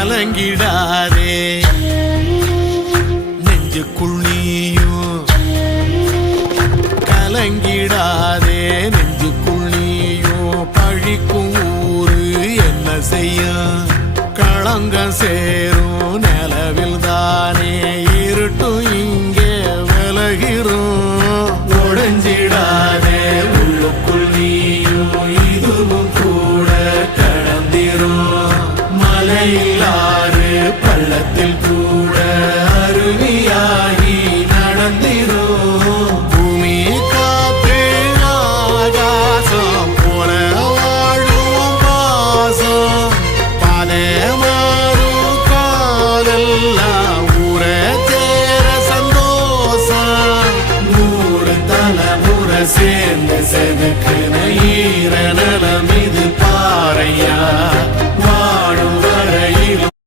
கலங்கிடாதே நெஞ்சுக்குள் நீயும் கலங்கிடாதே நெஞ்சுக்குள் நீயும் பழிக்கும் ஊரு என்ன செய்யும் களங்கம் சேரும் நிலவில் தானே இருட்டும் இங்கே விலகிறோம் உடைஞ்சிடாதே உள்ளுக்குள் நீயும் இதுவும் கூட கடந்திரும் மலையிலாறு பள்ளத்தில் கூட அருவியாகி நடந்திரும் பூமி காத்து ஆகாசம் போல வாழும் பாசம் பாதை மாறும் காலெல்லாம் ஊர சேர சந்தோஷம் 100 தலைமுறை சேர்ந்து செதுக்குன ஈர நலம் இது பாறையா